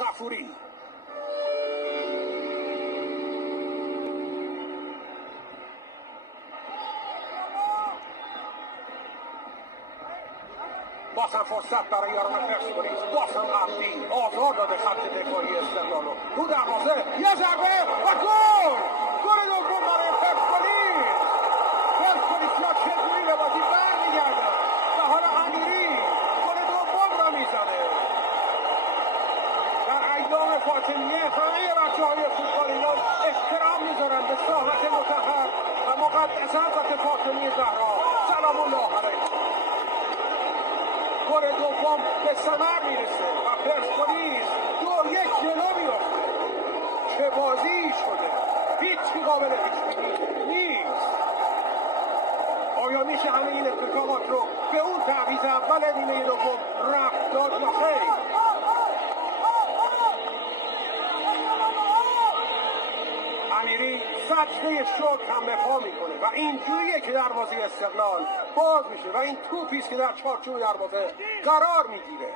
غفوری باز هم فرصت برای یاران پرسپولیس، باز هم عبدی آزاد داده خط دفاعی استقلال رو تو دروازه، یه ضربه و گل! گل دوم برای پرسپولیس. پرسپولیسیا چجوری به بازی برمیگردن و حالا امیری گل دوم رو میزنه. در ایام فاطمیه همه بچه‌های فوتبال ایران احترام میذارن به ساحت مطهر و مقدس حضرت فاطمیه زهرا سلام الله علیها. گل دوم به ثمر میرسه و پرسپولیس 2-1 جلو میفته. چه بازی شده، هیچ قابل پیش‌بینی نیست. آیا میشه همه این اتفاقات رو به اون تعویض اول نیمه دوم ربط داد یا خیر؟ امیری سجده شکر هم به پا میکنه و اینجوریه که دروازه استقلال باز میشه و این توپیست که در چارچوب دروازه قرار میگیره.